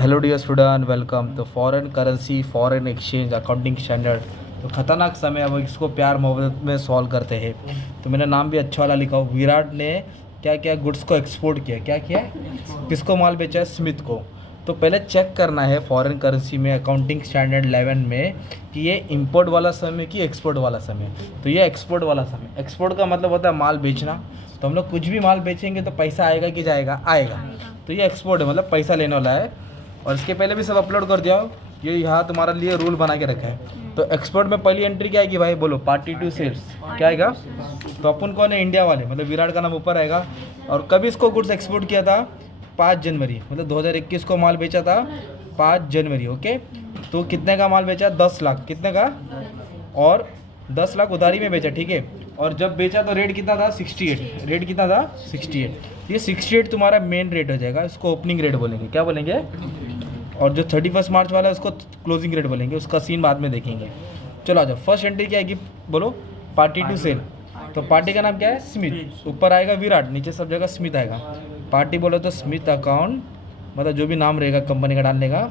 Hello dear student, welcome. तो foreign currency, foreign exchange, accounting standard, तो ख़तरनाक समय अब इसको प्यार मोहब्बत में सॉल्व करते हैं। तो मैंने नाम भी अच्छा वाला लिखा हूँ। विराट ने क्या क्या गुड्स को एक्सपोर्ट किया, क्या किया, किसको माल बेचा है, स्मिथ को। तो पहले चेक करना है फॉरेन करेंसी में अकाउंटिंग स्टैंडर्ड 11 में कि ये इंपोर्ट वाला समय कि एक्सपोर्ट वाला समय। तो ये एक्सपोर्ट वाला समय। एक्सपोर्ट का मतलब होता है माल बेचना। तो हम लोग कुछ भी माल बेचेंगे तो पैसा आएगा कि जाएगा, आएगा। तो ये एक्सपोर्ट है, मतलब पैसा लेने वाला है। और इसके पहले भी सब अपलोड कर दिया हो। ये यहाँ तुम्हारे लिए रूल बना के रखा है। तो एक्सपोर्ट में पहली एंट्री क्या आएगी भाई, बोलो, पार्टी टू सेल्स। क्या आएगा? तो अपन कौन है, इंडिया वाले, मतलब विराट का नाम ऊपर आएगा। और कभी इसको गुड्स एक्सपोर्ट किया था, 5 जनवरी, मतलब 2021 को माल बेचा था 5 जनवरी। ओके, तो कितने का माल बेचा? 10 लाख। कितने का? और 10 लाख उधारी में बेचा, ठीक है। और जब बेचा तो रेट कितना था? 68। रेट कितना था? 68। ये 68 तुम्हारा मेन रेट हो जाएगा। इसको ओपनिंग रेट बोलेंगे। क्या बोलेंगे? और जो 31 मार्च वाला है उसको क्लोजिंग रेट बोलेंगे। उसका सीन बाद में देखेंगे। चलो आ जाओ। फर्स्ट एंट्री क्या आएगी, बोलो? Party to sale. तो पार्टी का नाम क्या है? स्मिथ। ऊपर आएगा विराट, नीचे सब जगह स्मिथ आएगा। पार्टी बोलो तो स्मिथ अकाउंट, मतलब जो भी नाम रहेगा कंपनी का डालने का।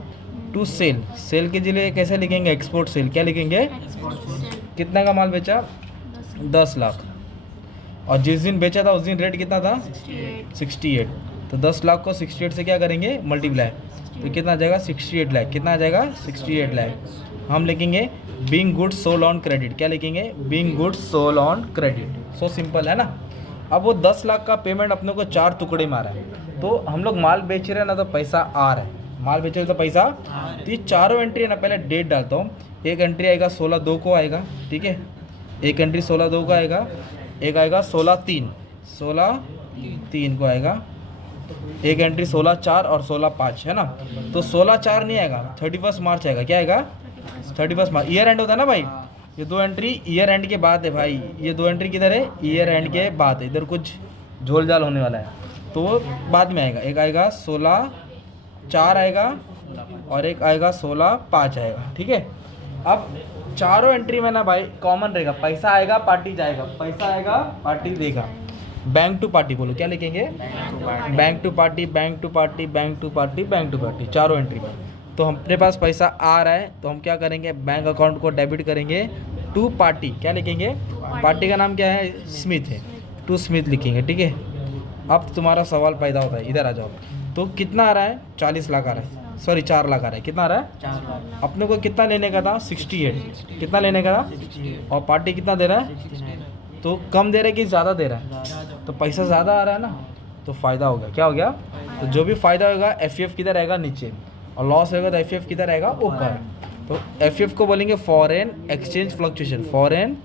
टू सेल, सेल के लिए कैसे लिखेंगे? Export cell. क्या लिखेंगे? कितना का माल बेचा? 10 लाख। और जिस दिन बेचा था उस दिन रेट कितना था? 68। तो 10 लाख को 68 से क्या करेंगे? मल्टीप्लाई। तो कितना आ जाएगा? 68 लाख। कितना आ जाएगा? 68 लाख। हम लिखेंगे being goods sold on credit. क्या लिखेंगे? Being goods sold on credit. So simple है ना। अब वो 10 लाख का पेमेंट अपने को 4 टुकड़े में आ रहा है। तो हम लोग माल बेच रहे हैं ना, तो पैसा आ रहा है। माल बेच रहे तो पैसा। तो ये चारों एंट्री है ना, पहले डेट डालता हूँ। एक एंट्री आएगा 16/2 को आएगा, ठीक है। एक एंट्री 16/2 को आएगा। एक आएगा 16/3, 16/3 को आएगा। एक एंट्री 16/4 और 16/5 है ना। तो 16/4 नहीं आएगा, 31 मार्च आएगा। क्या आएगा? 31 मार्च। ईयर एंड होता है ना भाई। ये दो एंट्री ईयर एंड के बाद है भाई। ये दो एंट्री किधर है? ईयर एंड के बाद है। इधर कुछ झोल झाल होने वाला है, तो वो बाद में आएगा। एक आएगा 16/4 आएगा और एक आएगा 16/5 आएगा, ठीक है। अब चारों एंट्री में ना भाई कॉमन रहेगा, पैसा आएगा पार्टी जाएगा, पैसा आएगा पार्टी देगा। बैंक टू पार्टी बोलो। क्या लिखेंगे? Bank to party, bank to party, bank to party, bank to party, चारों एंट्री में। तो अपने पास पैसा आ रहा है तो हम क्या करेंगे? बैंक अकाउंट को डेबिट करेंगे टू पार्टी। क्या लिखेंगे? पार्टी का नाम क्या है? स्मिथ है। टू स्मिथ लिखेंगे, ठीक है। अब तुम्हारा सवाल पैदा होता है, इधर आ जाओ। तो कितना आ रहा है? 40 लाख आ रहा है, सॉरी 4 लाख आ रहा है। कितना आ रहा है? 4 लाख। अपने को कितना लेने का था? 68। कितना लेने का था? और पार्टी कितना दे रहा है? तो कम दे रहा है कि ज़्यादा दे रहा है? तो पैसा ज़्यादा आ रहा है ना, तो फ़ायदा हो गया। क्या हो गया? तो जो भी फ़ायदा होगा एफ किधर रहेगा? नीचे। और लॉस होगा तो एफ किधर रहेगा? ऊपर। तो एफ को बोलेंगे foreign exchange fluctuation. Foreign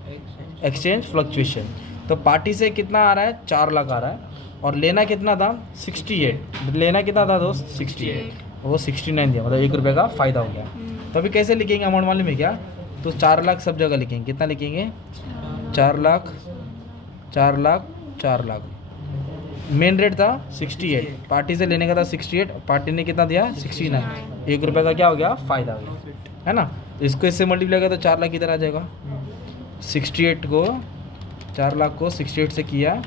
exchange fluctuation. तो पार्टी से कितना आ रहा है? 4 लाख आ रहा है। और लेना कितना था? 68। लेना कितना था दोस्त? 68। वो 69 दिया, मतलब 1 रुपये का फ़ायदा हो गया। तो अभी कैसे लिखेंगे अमाउंट मालूम है क्या? तो 4 लाख सब जगह लिखेंगे। कितना लिखेंगे? 4 लाख, 4 लाख, 4 लाख। मेन रेट था 68, पार्टी से लेने का था 68, पार्टी ने कितना दिया? 69। 1 रुपये का क्या हो गया? फ़ायदा हो गया, है ना। तो इसको इससे मल्टीप्लाई करें तो 4 लाख इधर आ जाएगा। 68 को, 4 लाख को 68 से किया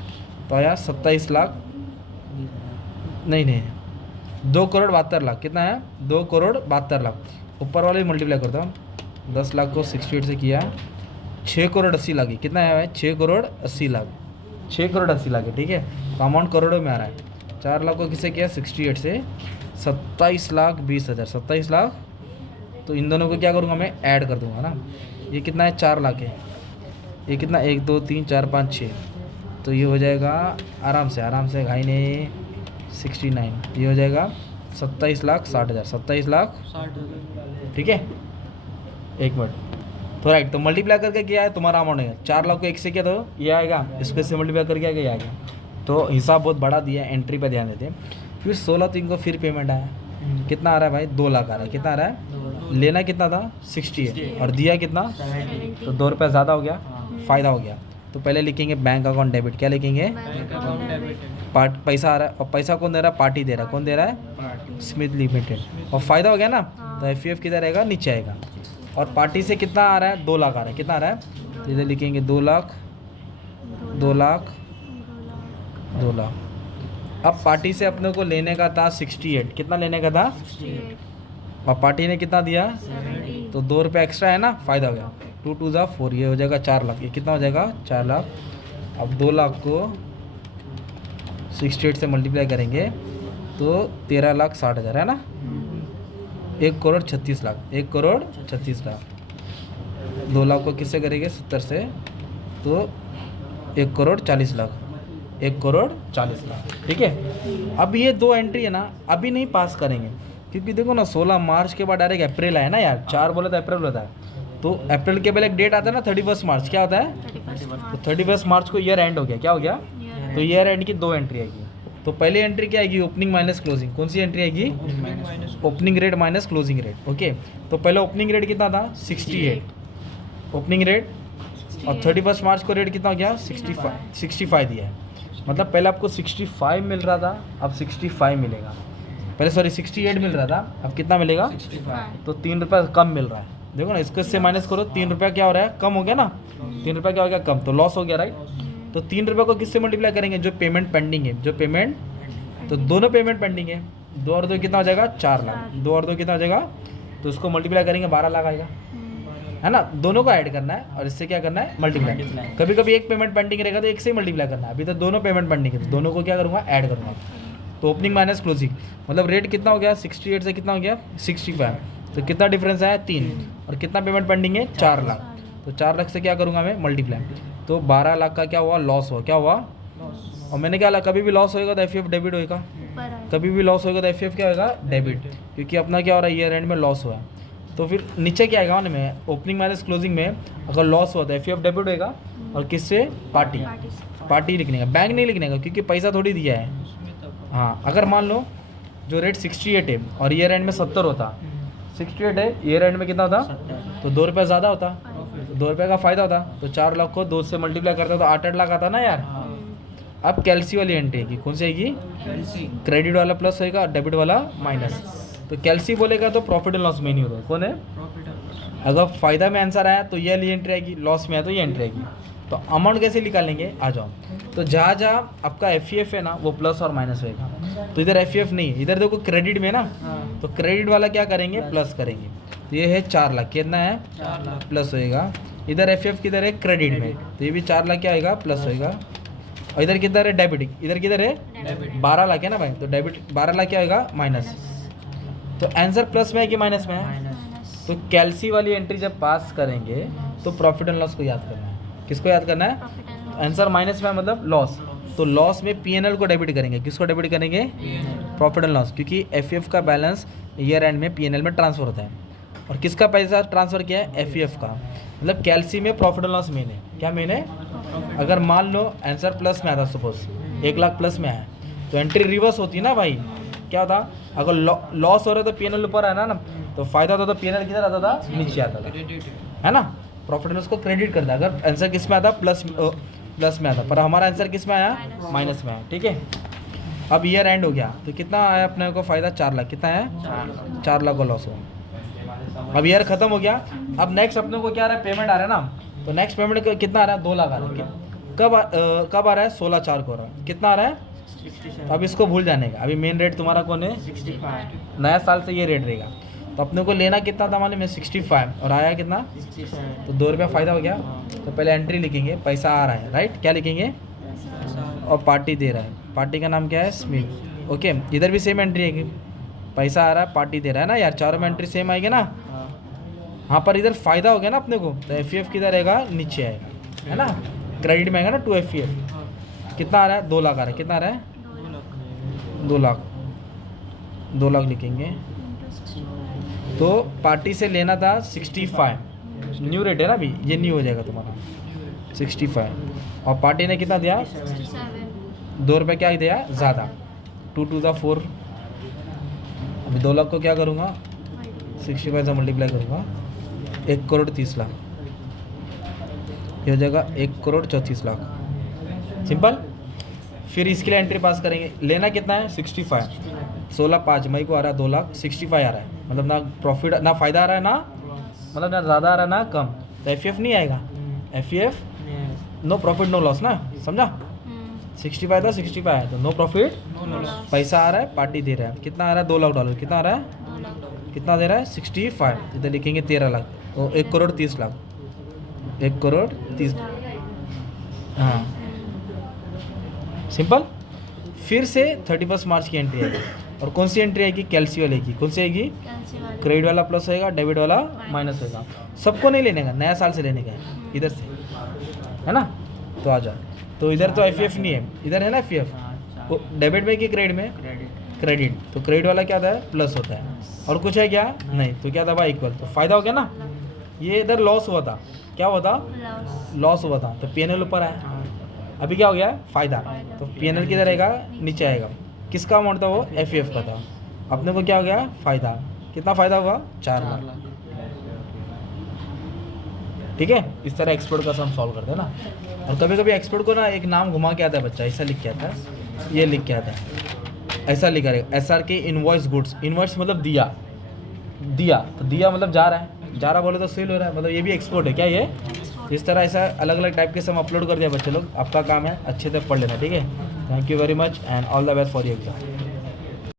तो आया 27 लाख, नहीं 2,72,00,000। कितना है? 2,72,00,000। ऊपर वाले मल्टीप्लाई करता हूँ। 10 लाख को 68 से किया 6,80,00,000। कितना है भाई? 6,80,00,000। 6,80,00,000 है, ठीक है। तो अमाउंट करोड़ों में आ रहा है। 4 लाख को किसे किया? 68 से 27,20,000। 27 लाख। तो इन दोनों को क्या करूँगा मैं? ऐड कर दूँगा ना। ये कितना है? 4 लाख है। ये कितना? 1 2 3 4 5 6। तो ये हो जाएगा आराम से घाई ने 69। ये हो जाएगा 27,60,000। 27,60,000, ठीक है। एक मिनट। तो राइट, तो मल्टीप्लाई करके क्या है तुम्हारा अमाउंट है? 4 लाख को 1 से किया तो ये आएगा, इसको इससे मल्टीप्लाई करके आएगा, ये आएगा। तो हिसाब बहुत बड़ा दिया है, एंट्री पे ध्यान देते हैं। फिर 16/3 को फिर पेमेंट आया। कितना आ रहा है भाई? 2 लाख आ रहा है। कितना आ रहा है? लेना कितना था? 68। और दिया कितना? तो 2 रुपये ज़्यादा हो गया, फ़ायदा हो गया। तो पहले लिखेंगे बैंक अकाउंट डेबिट। क्या लिखेंगे? पैसा आ रहा है। और पैसा कौन दे रहा है? पार्टी दे रहा है। कौन दे रहा है? Smith limited. और फ़ायदा हो गया ना, तो एफ किधर रहेगा? नीचे आएगा। और पार्टी से कितना आ रहा है? 2 लाख आ रहा है। कितना आ रहा है? तो इधर लिखेंगे 2 लाख, 2 लाख, 2 लाख। अब पार्टी से अपने को लेने का था 68। कितना लेने का था? और पार्टी ने कितना दिया, 70। तो 2 रुपये एक्स्ट्रा है ना, फ़ायदा हो गया। 2 2 जा 4, ये हो जाएगा 4 लाख। ये कितना हो जाएगा, 4 लाख। अब 2 लाख को 68 से मल्टीप्लाई करेंगे तो 13,60,000 है ना। 1,36,00,000, 1,36,00,000। 2 लाख को किससे करेंगे, 70 से, तो 1,40,00,000, 1,40,00,000। ठीक है। अब ये 2 एंट्री है ना, अभी नहीं पास करेंगे, क्योंकि देखो ना 16 मार्च के बाद डायरेक्ट अप्रैल आया ना यार, 4 बोले तो अप्रैल होता है, तो अप्रैल के पहले एक डेट आता है ना 31 मार्च, क्या होता है, 31 तो 31 मार्च को ईयर एंड हो गया, क्या हो गया, तो ईयर एंड की 2 एंट्री आएगी। तो पहली एंट्री क्या आएगी, ओपनिंग माइनस क्लोजिंग। कौन सी एंट्री आएगी, opening rate minus closing rate. Okay, तो पहले ओपनिंग रेट कितना था, 68 ओपनिंग रेट, और 31 मार्च को रेट कितना हो गया, 65 दिया है। मतलब पहले आपको 65 मिल रहा था, अब 65 मिलेगा। पहले सॉरी 68 मिल रहा था, अब कितना मिलेगा, 65। तो 3 रुपये कम मिल रहा है। देखो ना, इसको इससे माइनस करो, 3 रुपया क्या हो रहा है, कम हो गया ना, 3 रुपया क्या हो गया, कम, तो लॉस हो गया, राइट। तो 3 रुपये को किससे मल्टीप्लाई करेंगे, जो पेमेंट पेंडिंग है, जो पेमेंट, तो दोनों पेमेंट पेंडिंग है, 2 और 2 कितना हो जाएगा, 4 लाख, 2 और 2 कितना हो जाएगा, तो उसको मल्टीप्लाई करेंगे 12 लाख आएगा, है ना। दोनों को ऐड करना है और इससे क्या करना है, मल्टीप्लाई। कभी कभी एक पेमेंट पेंडिंग रहेगा तो एक से ही मल्टीप्लाई करना है, अभी तो दोनों पेमेंट पेंडिंग है, तो दोनों को क्या करूँगा, ऐड करूँगा। तो ओपनिंग माइनस क्लोजिंग, मतलब रेट कितना हो गया, 68 से कितना हो गया, 65, तो कितना डिफरेंस आया, 3, और कितना पेमेंट पेंडिंग है, 4 लाख, तो 4 लाख से क्या करूँगा मैं, मल्टीप्लाई, तो 12 लाख का क्या हुआ, लॉस हुआ, क्या हुआ, और मैंने क्या, कभी भी लॉस होएगा तो एफ डेबिट होएगा, कभी भी लॉस होएगा तो एफ क्या होएगा, डेबिट, क्योंकि अपना क्या हो रहा है, ईयर एंड में लॉस हुआ है। तो फिर नीचे क्या आएगा ना, में ओपनिंग माइनस क्लोजिंग में अगर लॉस हुआ तो एफ डेबिट होएगा, और किससे, पार्टी लिखने का, बैंक नहीं लिखने का, क्योंकि पैसा थोड़ी दिया है। हाँ, अगर मान लो जो रेट 68 है और ईयर एंड में 70 होता, 68 है, ईयर एंड में कितना होता, तो 2 रुपये ज़्यादा होता, 2 रुपये का फ़ायदा होता, तो 4 लाख को 2 से मल्टीप्लाई करता तो 8 लाख आता ना यार। अब कैल्सी वाली एंट्री आएगी, कौन सी आएगी, क्रेडिट वाला प्लस होएगा, डेबिट वाला माइनस। तो कैल्सी बोलेगा तो प्रॉफिट एंड लॉस में नहीं होगा, कौन है, अगर फ़ायदा में आंसर आया तो ये वाली एंट्री आएगी, लॉस में आया तो ये एंट्री आएगी। तो अमाउंट कैसे निकालेंगे, आ जाओ। तो जहाँ जहाँ आपका एफ है ना, वो प्लस और माइनस होएगा, तो इधर एफ नहीं, इधर देखो क्रेडिट में ना, तो क्रेडिट वाला क्या करेंगे, प्लस करेंगे, तो ये है 4 लाख, कितना है, 4 लाख प्लस होएगा। इधर एफ किधर है, क्रेडिट में, तो ये भी 4 लाख क्या आएगा, प्लस होएगा। और इधर किधर है, डेबिट, इधर किधर है, 12 लाख है ना भाई, तो डेबिट 12 लाख क्या होएगा, माइनस। तो आंसर प्लस में है कि माइनस में है, तो कैल्सी वाली एंट्री जब पास करेंगे तो प्रॉफिट एंड लॉस को याद करना है, किसको याद करना है, आंसर माइनस में मतलब लॉस, तो लॉस में पीएनएल को डेबिट करेंगे, किसको डेबिट करेंगे, प्रॉफिट एंड लॉस, क्योंकि एफईएफ का बैलेंस ईयर एंड में पीएनएल में ट्रांसफर होता है। और किसका पैसा ट्रांसफर किया है, एफईएफ का, मतलब कैल्सी में प्रॉफिट एंड लॉस मेन है, क्या मेन है। अगर मान लो आंसर प्लस में आता, सपोज 1 लाख प्लस में है, तो एंट्री रिवर्स होती है ना भाई, क्या होता, अगर लॉस हो रहा है तो पीएनएल ऊपर है ना, तो फायदा होता तो पीएनएल किधर आता था, नीचे आता था, है ना। प्रॉफिट एंड लॉस को क्रेडिट करता है अगर आंसर किस में आता, प्लस में आता, पर हमारा आंसर किस में आया, माइनस में आया, ठीक है। अब ईयर एंड हो गया, तो कितना आया अपने को फ़ायदा, 4 लाख, कितना है, 4 लाख का लॉस हुआ। अब ईयर खत्म हो गया, अब नेक्स्ट अपने को क्या आ रहा है, पेमेंट आ रहा है ना, तो नेक्स्ट पेमेंट कितना आ रहा है, 2 लाख आ रहा है। कब आ रहा है, 16/4 को आ रहा है, कितना आ रहा है, तो अब इसको भूल जाने का, अभी मेन रेट तुम्हारा कौन है, 65, नया साल से ये रेट रहेगा, तो अपने को लेना कितना था माने में, 65, और आया कितना, 67, तो 2 रुपया फ़ायदा हो गया। तो पहले एंट्री लिखेंगे, पैसा आ रहा है, राइट, क्या लिखेंगे, और पार्टी दे रहा है, पार्टी का नाम क्या है, स्मिथ। ओके, इधर भी सेम एंट्री आएगी, पैसा आ रहा है, पार्टी दे रहा है ना यार, चारों में एंट्री सेम आएगी ना। हाँ, पर इधर फ़ायदा हो गया ना अपने को, तो एफ किधर रहेगा, नीचे आएगा, है ना, क्रेडिट में आएगा ना 2 एफ। कितना आ रहा है, 2 लाख आ रहा है, कितना आ रहा है, 2 लाख लिखेंगे। तो पार्टी से लेना था 65, न्यू रेट है ना अभी, ये न्यू हो जाएगा तुम्हारा 65, और पार्टी ने कितना दिया, 2 रुपये क्या दिया ज़्यादा, 2 2 जा 4। अभी 2 लाख को क्या करूँगा, 65 से मल्टीप्लाई करूँगा, 1,30,00,000, ये हो जाएगा 1,34,00,000, सिंपल। फिर इसके लिए एंट्री पास करेंगे, लेना कितना है, 65, 16/5 मई को आ रहा है 2 लाख, 65 आ रहा है, मतलब ना प्रॉफिट ना फ़ायदा आ रहा है ना, मतलब ना ज़्यादा आ रहा है ना कम, तो एफ नहीं आएगा, F no profit no loss ना, समझा। 65 था, 65 है, तो नो प्रॉफिट, पैसा आ रहा है, पार्टी दे रहा है, कितना आ रहा है, $2 लाख, कितना आ रहा है, कितना दे रहा है 65, इधर लिखेंगे 13 लाख, तो 1 करोड़ 30 लाख, 1 करोड़ 30, हाँ सिंपल। फिर से 31 मार्च की एंट्री आएगी, और कौन सी एंट्री आएगी, कैल्सी वाले की। कौन सी आएगी, क्रेडिट वाला प्लस होएगा, डेबिट वाला माइनस होएगा। सबको नहीं लेने का, नया साल से लेने का है, इधर से, है ना। तो आ जाओ, तो इधर तो एफ नहीं है, इधर है ना एफ, वो डेबिट में कि क्रेडिट में, क्रेडिट, तो क्रेडिट वाला क्या था, प्लस होता है, और कुछ है क्या नहीं, तो क्या था भाई इक्वल, तो फायदा हो गया ना। ये इधर लॉस हुआ था, क्या हुआ था, लॉस हुआ था, तो पीएनएल ऊपर है, अभी क्या हो गया, फायदा, तो पीएनएल किधर आएगा, नीचे आएगा। किसका अमाउंट था वो, एफ का था, अपने को क्या हो गया, फायदा, कितना फायदा हुआ, 4 लाख। ठीक है, इस तरह एक्सपोर्ट का सम सॉल्व करते हैं ना। और कभी कभी एक्सपोर्ट को ना एक नाम घुमा के आता है बच्चा, ऐसा लिख के आता है, ये लिख के आता है, ऐसा लिखा रहेगा, SR के इनवॉइस गुड्स, इनवॉइस मतलब दिया, दिया तो दिया मतलब जा रहा है, जा रहा बोले तो सेल हो रहा है, मतलब ये भी एक्सपोर्ट है क्या ये। इस तरह ऐसा अलग अलग टाइप के सम अपलोड कर दिया बच्चे लोग, आपका काम है अच्छे से पढ़ लेना, ठीक है। Thank you very much and all the best for your exam.